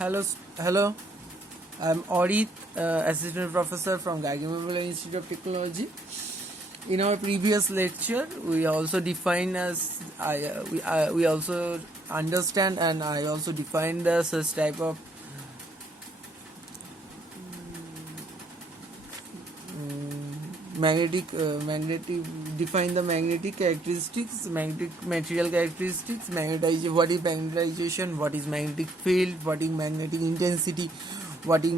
Hello. I'm Audit, Assistant Professor from Geiger Memorial Institute of Technology. In our previous lecture, we also define we also understand, and I also defined the such type of define the magnetic characteristics, magnetic material characteristics, magnetization, what is magnetization, what is magnetic field, what is magnetic intensity, what is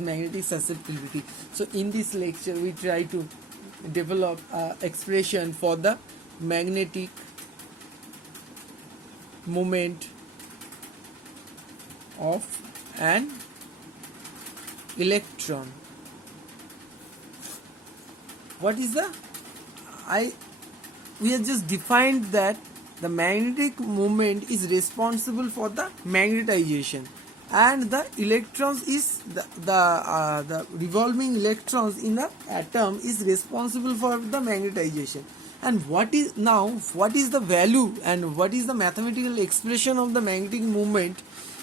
magnetic susceptibility. So in this lecture we try to develop expression for the magnetic moment of an electron. What is we have just defined that the magnetic moment is responsible for the magnetization, and the electrons is the revolving electrons in the atom is responsible for the magnetization. And what is the value and what is the mathematical expression of the magnetic moment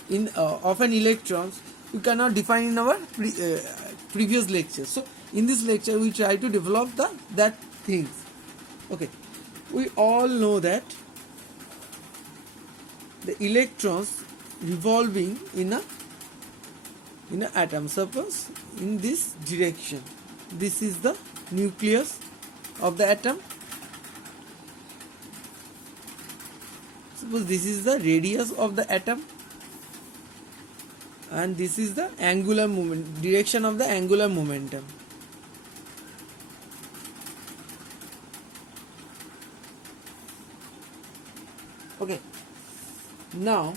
in of an electron? We cannot define in our previous lecture. So in this lecture we try to develop that things. Okay, we all know that the electrons revolving in a atom. Suppose in this direction, this is the nucleus of the atom. Suppose this is the radius of the atom, and this is the angular moment, direction of the angular momentum. Okay, now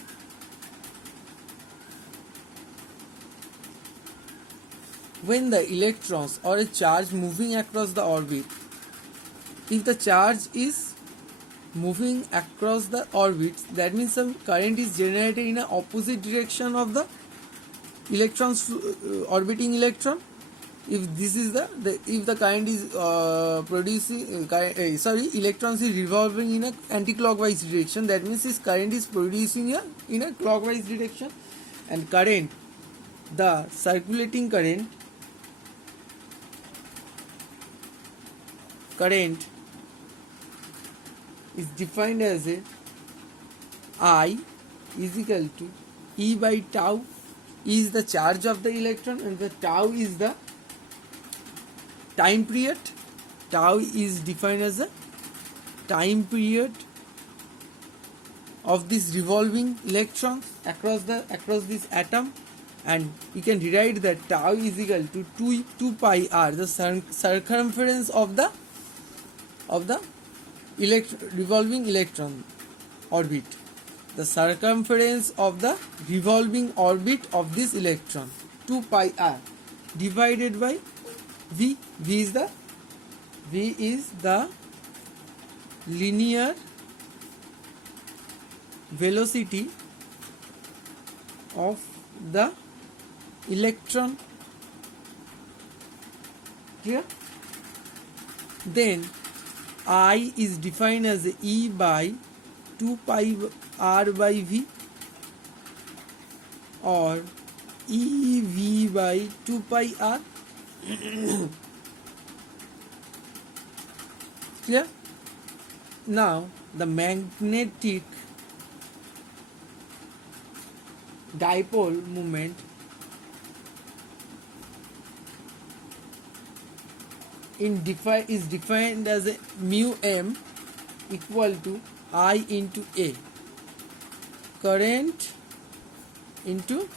when the electrons or a charge moving across the orbit, if the charge is moving across the orbit, that means some current is generated in an opposite direction of the electrons orbiting electron. If this is if the current is electrons is revolving in a anti-clockwise direction, that means this current is producing in a clockwise direction. And current, the circulating current is defined as I is equal to E by tau. E is the charge of the electron, and the tau is the time period. Tau is defined as a time period of this revolving electrons across this atom, and we can rewrite that tau is equal to 2 pi r, the circumference of the revolving electron orbit, the circumference of the revolving orbit of this electron, 2 pi r, divided by v. V is the linear velocity of the electron. Clear? Then I is defined as E by 2 pi r by v, or EV by 2 pi r. Clear? Now the magnetic dipole moment is defined as mu m equal to I into A, current into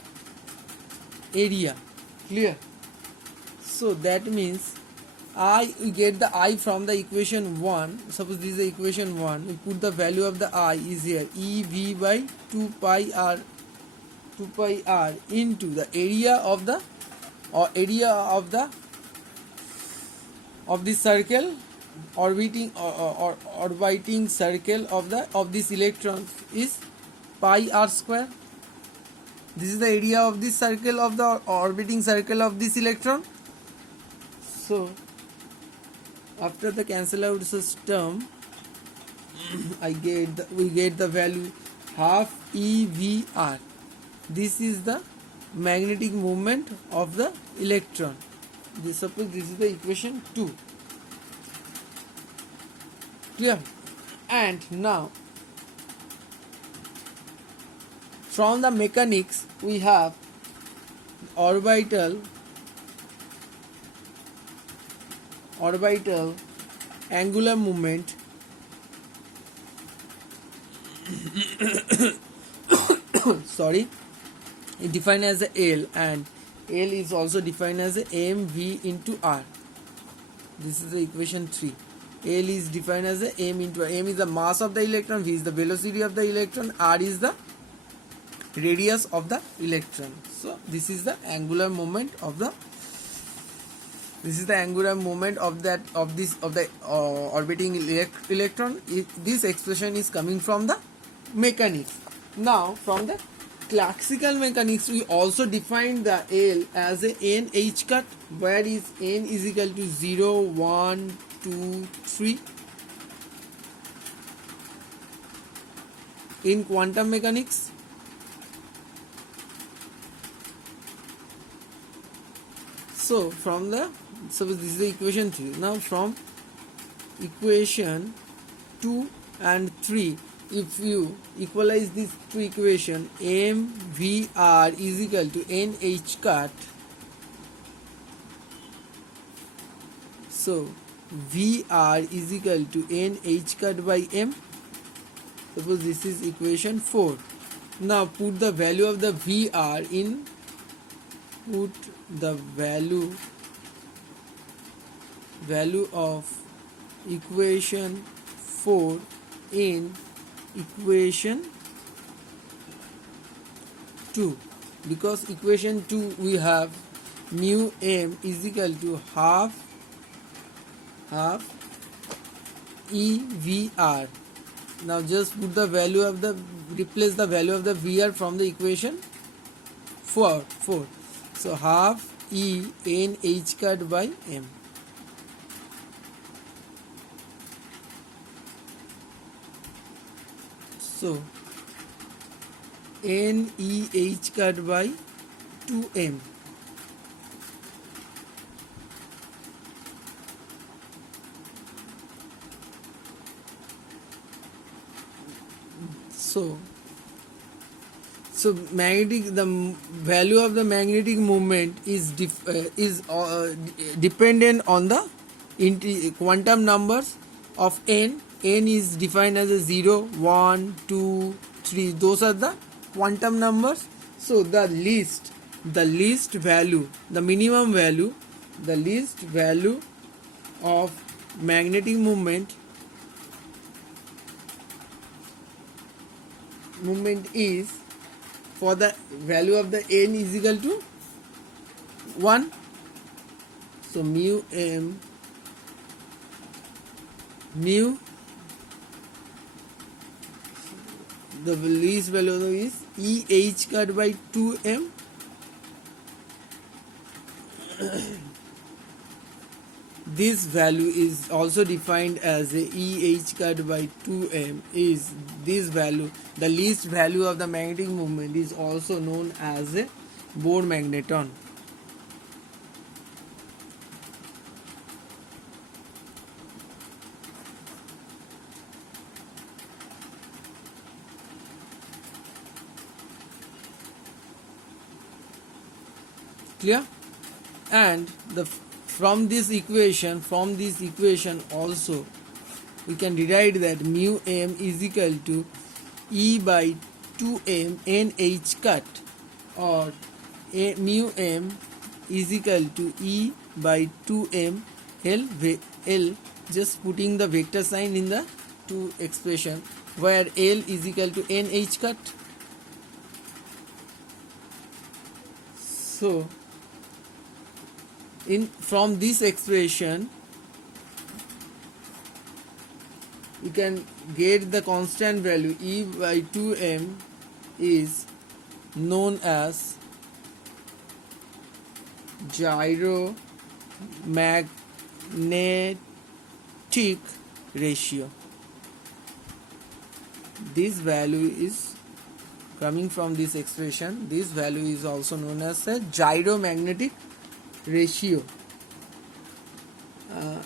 area. Clear? So that means we get the I from the equation 1. Suppose this is the equation 1. We put the value of the I is here, EV by 2 pi r into the area of this circle, orbiting circle of this electron is pi r square. This is the area of this circle, of the orbiting circle of this electron. So after the cancel out this term, we get the value half EVR. This is the magnetic moment of the electron. Suppose this is the equation 2. Clear? And now from the mechanics we have orbital angular moment sorry, it defined as a L, and L is also defined as a mv into r. This is the equation 3. L is defined as a m into r. M is the mass of the electron, v is the velocity of the electron, r is the radius of the electron. So this is the angular moment of the orbiting electron. This expression is coming from the mechanics. Now from the classical mechanics we also define the L as a nh cut, where is n is equal to 0, 1, 2, 3. In quantum mechanics, so this is the equation 3. Now from equation 2 and 3, if you equalize these two equations, mvr is equal to nh cut. So vr is equal to nh cut by m. Suppose this is equation 4. Now put the value of the vr in, put the value of equation 4 in equation 2, because equation 2 we have mu m is equal to half EVR. Now just put the value of the, replace the value of the VR from the equation 4. So half E n h cut by m. So n e h cut by 2m. So the value of the magnetic moment is dependent on the quantum numbers of n. N is defined as a 0, 1, 2, 3. Those are the quantum numbers. So the least value, the minimum value, the least value of magnetic moment is, for the value of the n is equal to 1. So mu the least value is E h cut by 2m. This value is also defined as a E h cut by 2m. Is this value, the least value of the magnetic moment, is also known as a Bohr magneton. Clear? And from this equation also we can derive that mu m is equal to E by 2m nh cut, or mu m is equal to E by 2m L, just putting the vector sign in the two expression, where L is equal to nh cut. So from this expression you can get the constant value E by 2m is known as gyromagnetic ratio. This value is coming from this expression, this value is also known as a gyromagnetic ratio.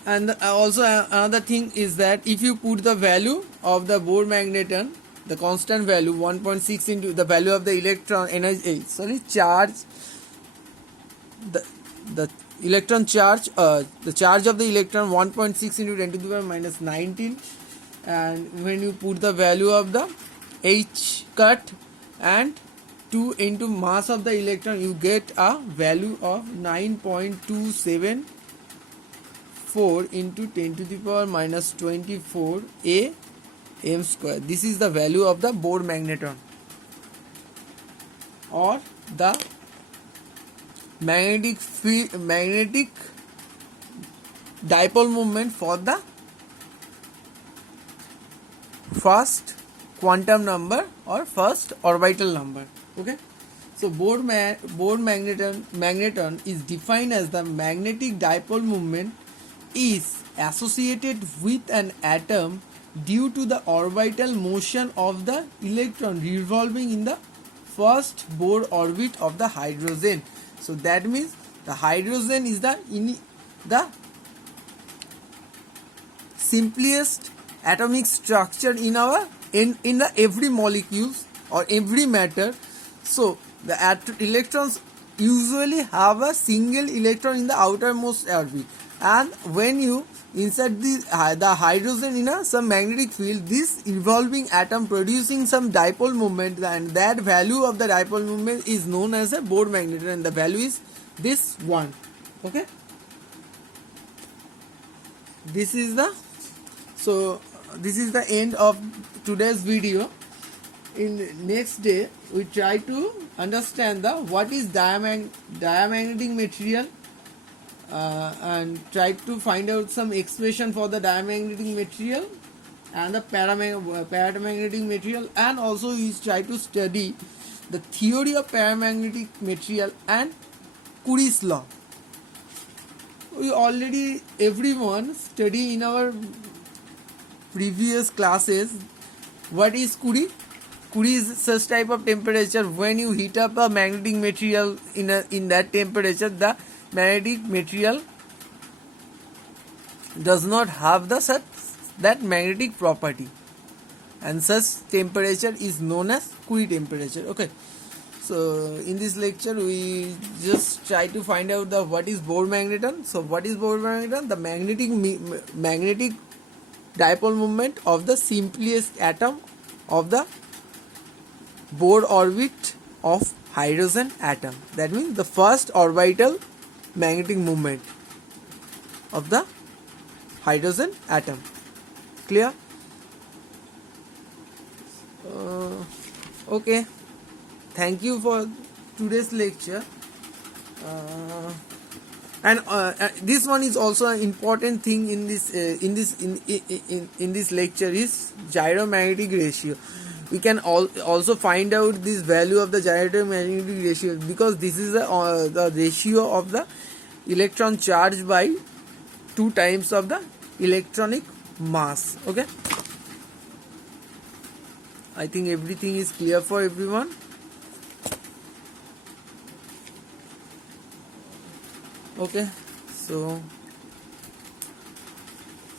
And also another thing is that if you put the value of the Bohr magneton, the constant value 1.6 into the value of the electron energy, charge, the electron charge, the charge of the electron 1.6 into 10 to the power minus 19, and when you put the value of the h cut and 2 into mass of the electron, you get a value of 9.274 into 10 to the power minus 24 a m square. This is the value of the Bohr magneton, or the magnetic dipole moment for the first quantum number or first orbital number. Okay, so Bohr magneton is defined as the magnetic dipole moment is associated with an atom due to the orbital motion of the electron revolving in the first Bohr orbit of the hydrogen. So that means the hydrogen is the simplest atomic structure in the every molecules or every matter. So the electrons usually have a single electron in the outermost orbit, and when you insert the hydrogen in some magnetic field, this revolving atom producing some dipole moment, and that value of the dipole moment is known as a Bohr magneton, and the value is this one. Okay, this is the end of today's video. In next day we try to understand what is diamagnetic material, and try to find out some expression for the diamagnetic material and the paramagnetic material, and also we try to study the theory of paramagnetic material and Curie's law. We already everyone study in our previous classes what is Curie. Curie is such type of temperature when you heat up a magnetic material in that temperature, the magnetic material does not have that magnetic property, and such temperature is known as Curie temperature. Okay, so in this lecture we just try to find out what is Bohr magneton. So what is Bohr magneton? The magnetic dipole moment of the simplest atom of the Bohr orbit of hydrogen atom. That means the first orbital magnetic moment of the hydrogen atom. Clear? Okay, thank you for today's lecture. And this one is also an important thing in this lecture is gyromagnetic ratio. We can also find out this value of the gyromagnetic ratio, because this is the ratio of the electron charge by 2 times of the electronic mass. Okay, I think everything is clear for everyone. Okay, so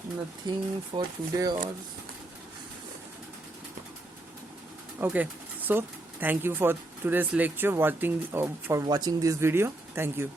nothing for today, or okay, so thank you for today's lecture, for watching this video. Thank you.